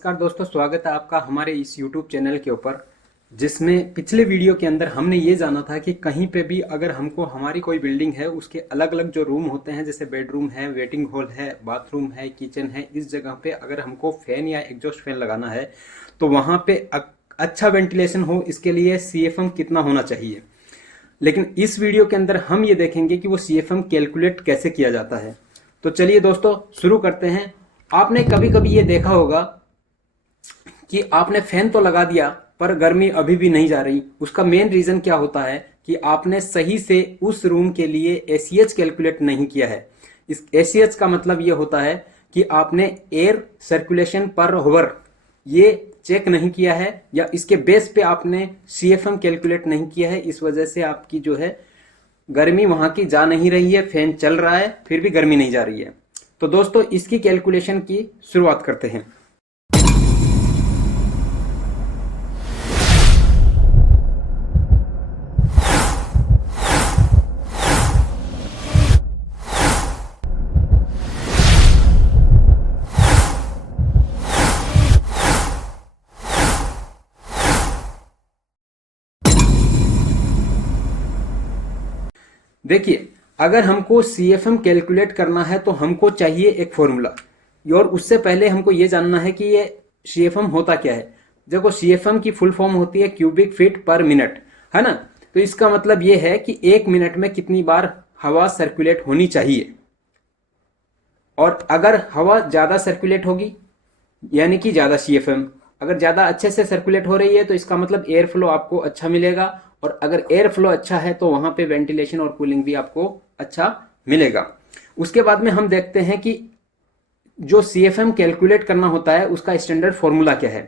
नमस्कार दोस्तों, स्वागत है आपका हमारे इस YouTube चैनल के ऊपर। जिसमें पिछले वीडियो के अंदर हमने ये जाना था कि कहीं पे भी अगर हमको हमारी कोई बिल्डिंग है उसके अलग अलग जो रूम होते हैं, जैसे बेडरूम है, वेटिंग हॉल है, बाथरूम है, किचन है, इस जगह पे अगर हमको फैन या एग्जॉस्ट फैन लगाना है तो वहाँ पे अच्छा वेंटिलेशन हो, इसके लिए CFM कितना होना चाहिए। लेकिन इस वीडियो के अंदर हम ये देखेंगे कि वो CFM कैलकुलेट कैसे किया जाता है। तो चलिए दोस्तों शुरू करते हैं। आपने कभी कभी ये देखा होगा कि आपने फैन तो लगा दिया पर गर्मी अभी भी नहीं जा रही। उसका मेन रीजन क्या होता है कि आपने सही से उस रूम के लिए ACH कैलकुलेट नहीं किया है। इस ACH का मतलब ये होता है कि आपने एयर सर्कुलेशन पर आवर ये चेक नहीं किया है, या इसके बेस पे आपने CFM कैलकुलेट नहीं किया है। इस वजह से आपकी जो है गर्मी वहां की जा नहीं रही है, फैन चल रहा है फिर भी गर्मी नहीं जा रही है। तो दोस्तों इसकी कैलकुलेशन की शुरुआत करते हैं। देखिए, अगर हमको CFM कैलकुलेट करना है तो हमको चाहिए एक फॉर्मूला, और उससे पहले हमको ये जानना है कि ये CFM होता क्या है। देखो, CFM की फुल फॉर्म होती है क्यूबिक फीट पर मिनट, है ना। तो इसका मतलब ये है कि 1 मिनट में कितनी बार हवा सर्कुलेट होनी चाहिए। और अगर हवा ज़्यादा सर्कुलेट होगी यानी कि ज़्यादा CFM, अगर ज़्यादा अच्छे से सर्कुलेट हो रही है तो इसका मतलब एयर फ्लो आपको अच्छा मिलेगा। और अगर एयर फ्लो अच्छा है तो वहाँ पे वेंटिलेशन और कूलिंग भी आपको अच्छा मिलेगा। उसके बाद में हम देखते हैं कि जो CFM कैलकुलेट करना होता है उसका स्टैंडर्ड फॉर्मूला क्या है।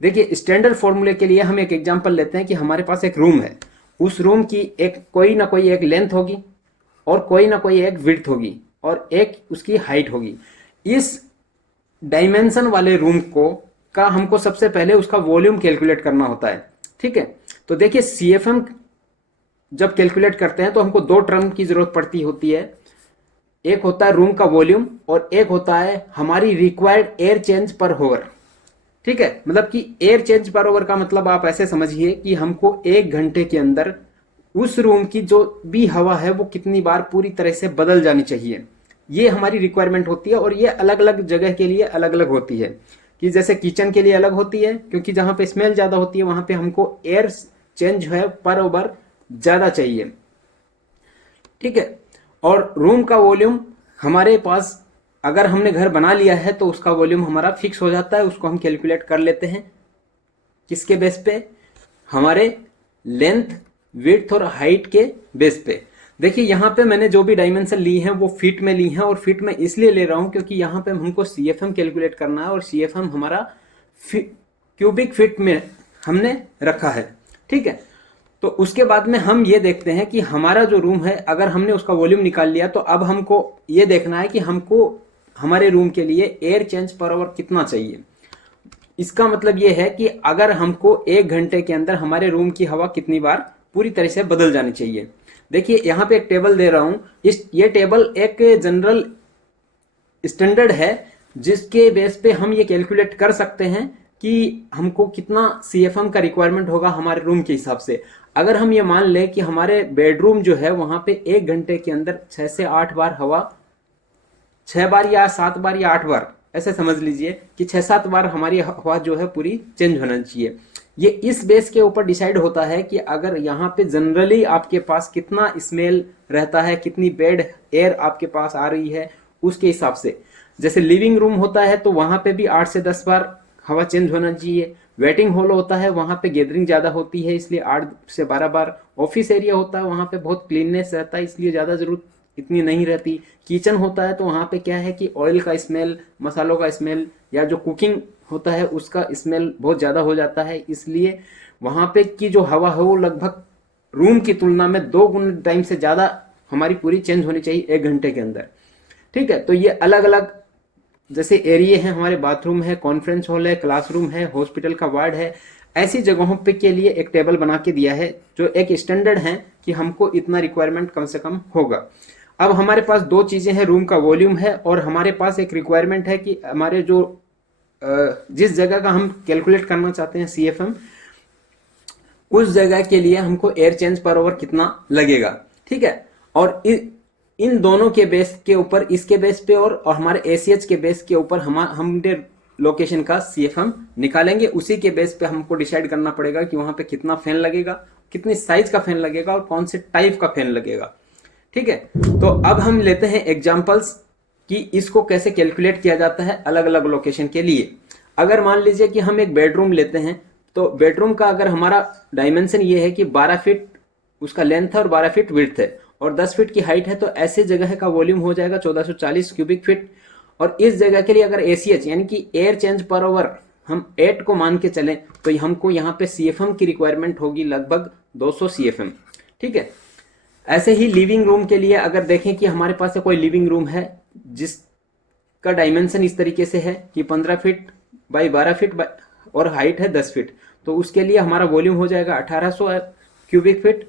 देखिए, स्टैंडर्ड फॉर्मूले के लिए हम एक एग्जांपल लेते हैं कि हमारे पास एक रूम है। उस रूम की एक कोई ना कोई एक लेंथ होगी और कोई ना कोई एक विड्थ होगी और एक उसकी हाइट होगी। इस डायमेंशन वाले रूम को का हमको सबसे पहले उसका वॉल्यूम कैलकुलेट करना होता है। ठीक है, तो देखिए CFM जब कैलकुलेट करते हैं तो हमको दो टर्म की जरूरत पड़ती होती है। एक होता है रूम का वॉल्यूम और एक होता है हमारी रिक्वायर्ड एयर चेंज पर ओवर। ठीक है, मतलब कि एयर चेंज पर ओवर का मतलब आप ऐसे समझिए कि हमको 1 घंटे के अंदर उस रूम की जो भी हवा है वो कितनी बार पूरी तरह से बदल जानी चाहिए। ये हमारी रिक्वायरमेंट होती है और ये अलग अलग जगह के लिए अलग अलग होती है। कि जैसे किचन के लिए अलग होती है, क्योंकि जहां पे स्मेल ज्यादा होती है वहां पे हमको एयर चेंज है पर ओवर ज्यादा चाहिए। ठीक है, और रूम का वॉल्यूम हमारे पास अगर हमने घर बना लिया है तो उसका वॉल्यूम हमारा फिक्स हो जाता है, उसको हम कैलकुलेट कर लेते हैं। किसके बेस पे? हमारे लेंथ, विड्थ और हाइट के बेस पे। देखिए, यहाँ पे मैंने जो भी डायमेंशन ली है वो फीट में ली है, और फीट में इसलिए ले रहा हूं क्योंकि यहाँ पे हमको CFM कैलकुलेट करना है और CFM हमारा क्यूबिक फीट में हमने रखा है। ठीक है, तो उसके बाद में हम ये देखते हैं कि हमारा जो रूम है अगर हमने उसका वॉल्यूम निकाल लिया तो अब हमको ये देखना है कि हमको हमारे रूम के लिए एयर चेंज पर आवर कितना चाहिए। इसका मतलब ये है कि अगर हमको 1 घंटे के अंदर हमारे रूम की हवा कितनी बार पूरी तरह से बदल जानी चाहिए। देखिए, यहाँ पे एक टेबल दे रहा हूं। ये टेबल एक जनरल स्टैंडर्ड है जिसके बेस पे हम ये कैलकुलेट कर सकते हैं कि हमको कितना CFM का रिक्वायरमेंट होगा हमारे रूम के हिसाब से। अगर हम ये मान लें कि हमारे बेडरूम जो है वहां पे 1 घंटे के अंदर 6 से 8 बार हवा, 6 बार या 7 बार या 8 बार, ऐसे समझ लीजिए कि 6-7 बार हमारी हवा जो है पूरी चेंज होना चाहिए। ये इस बेस के ऊपर डिसाइड होता है कि अगर यहाँ पे जनरली आपके पास कितना स्मेल रहता है, कितनी बेड एयर आपके पास आ रही है, उसके हिसाब से। जैसे लिविंग रूम होता है तो वहां पे भी 8 से 10 बार हवा चेंज होना चाहिए। वेटिंग हॉल होता है वहां पे गैदरिंग ज्यादा होती है इसलिए 8 से 12 बार। ऑफिस एरिया होता है वहां पे बहुत क्लीननेस रहता है इसलिए ज्यादा जरूरत इतनी नहीं रहती। किचन होता है तो वहां पे क्या है कि ऑयल का स्मेल, मसालों का स्मेल या जो कुकिंग होता है उसका स्मेल बहुत ज्यादा हो जाता है, इसलिए वहां पे की जो हवा है वो लगभग रूम की तुलना में 2 गुना टाइम से ज्यादा हमारी पूरी चेंज होनी चाहिए 1 घंटे के अंदर। ठीक है, तो ये अलग अलग जैसे एरिया है, हमारे बाथरूम है, कॉन्फ्रेंस हॉल है, क्लासरूम है, हॉस्पिटल का वार्ड है, ऐसी जगहों पे के लिए एक टेबल बना के दिया है जो एक स्टैंडर्ड है कि हमको इतना रिक्वायरमेंट कम से कम होगा। अब हमारे पास दो चीजें हैं, रूम का वॉल्यूम है और हमारे पास एक रिक्वायरमेंट है कि हमारे जो जिस जगह का हम कैलकुलेट करना चाहते हैं CFM, उस जगह के लिए हमको एयर चेंज पर ओवर कितना लगेगा, ठीक है। और इन दोनों के बेस के ऊपर, इसके बेस पे और हमारे ACH के बेस के ऊपर हमने लोकेशन का CFM निकालेंगे। उसी के बेस पे हमको डिसाइड करना पड़ेगा कि वहां पे कितना फैन लगेगा, कितनी साइज का फैन लगेगा और कौन से टाइप का फैन लगेगा, ठीक है। तो अब हम लेते हैं एग्जांपल्स कि इसको कैसे कैलकुलेट किया जाता है अलग अलग लोकेशन के लिए। अगर मान लीजिए कि हम एक बेडरूम लेते हैं, तो बेडरूम का अगर हमारा डायमेंशन ये है कि 12 फीट उसका लेंथ है और 12 फीट विड्थ है और 10 फीट की हाइट है, तो ऐसे जगह का वॉल्यूम हो जाएगा 1440 क्यूबिक फीट। और इस जगह के लिए अगर ACH यानी कि एयर चेंज पर ओवर हम 8 को मान के चलें, तो हमको यहाँ पे CFM की रिक्वायरमेंट होगी लगभग 200 CFM, ठीक है। ऐसे ही लिविंग रूम के लिए अगर देखें कि हमारे पास कोई लिविंग रूम है जिसका डायमेंशन इस तरीके से है कि 15 फीट बाई 12 फीट और हाइट है 10 फीट, तो उसके लिए हमारा वॉल्यूम हो जाएगा 1800 क्यूबिक फीट।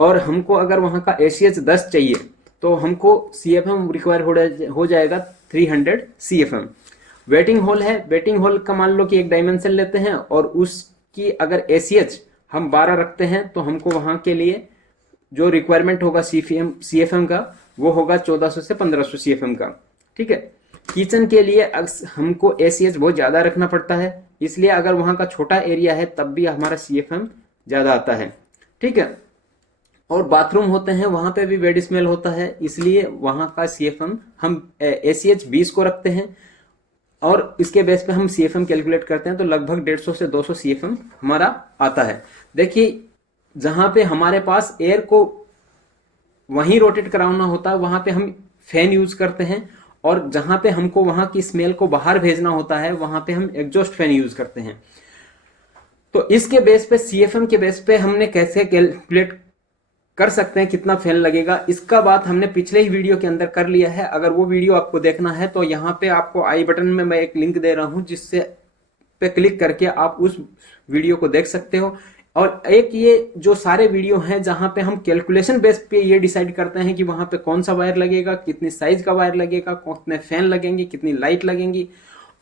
और हमको अगर वहां का ACH 10 चाहिए तो हमको CFM रिक्वायर हो जाएगा 300 CFM। वेटिंग हॉल है, वेटिंग हॉल का मान लो कि एक डायमेंशन लेते हैं और उसकी अगर ACH हम 12 रखते हैं, तो हमको वहां के लिए जो रिक्वायरमेंट होगा CFM का वो होगा 1400 से 1500 CFM का, ठीक है। किचन के लिए हमको ACH बहुत ज्यादा रखना पड़ता है, इसलिए अगर वहां का छोटा एरिया है तब भी हमारा CFM ज्यादा आता है, ठीक है। और बाथरूम होते हैं, वहां पे भी बैड स्मेल होता है, इसलिए वहां का CFM हम ACH 20 को रखते हैं और इसके बेस पे हम CFM कैलकुलेट करते हैं, तो लगभग 150 से 200 CFM हमारा आता है। देखिए, जहां पे हमारे पास एयर को वहीं रोटेट कराना होता है वहां पे हम फैन यूज करते हैं, और जहां पे हमको वहां की स्मेल को बाहर भेजना होता है वहां पे हम एग्जॉस्ट फैन यूज करते हैं। तो इसके बेस पे CFM के बेस पे हमने कैसे कैलकुलेट कर सकते हैं कितना फैन लगेगा, इसका बात हमने पिछले ही वीडियो के अंदर कर लिया है। अगर वो वीडियो आपको देखना है तो यहाँ पे आपको आई बटन में मैं एक लिंक दे रहा हूं, जिससे पे क्लिक करके आप उस वीडियो को देख सकते हो। और एक ये जो सारे वीडियो हैं जहां पे हम कैलकुलेशन बेस पे ये डिसाइड करते हैं कि वहां पे कौन सा वायर लगेगा, कितनी साइज का वायर लगेगा, कितने फैन लगेंगे, कितनी लाइट लगेंगी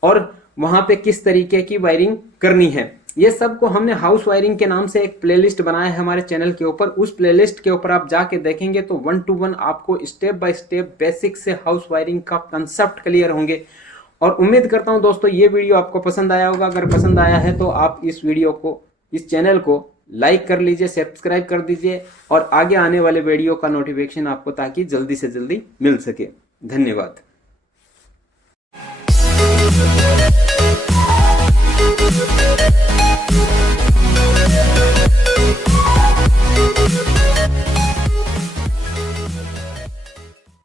और वहां पे किस तरीके की वायरिंग करनी है, ये सब को हमने हाउस वायरिंग के नाम से एक प्लेलिस्ट बनाया है हमारे चैनल के ऊपर। उस प्लेलिस्ट के ऊपर आप जाके देखेंगे तो 1 to 1 आपको स्टेप बाय स्टेप बेसिक से हाउस वायरिंग का कंसेप्ट क्लियर होंगे। और उम्मीद करता हूं दोस्तों ये वीडियो आपको पसंद आया होगा। अगर पसंद आया है तो आप इस वीडियो को, इस चैनल को लाइक कर लीजिए, सब्सक्राइब कर दीजिए और आगे आने वाले वीडियो का नोटिफिकेशन आपको ताकि जल्दी से जल्दी मिल सके। धन्यवाद।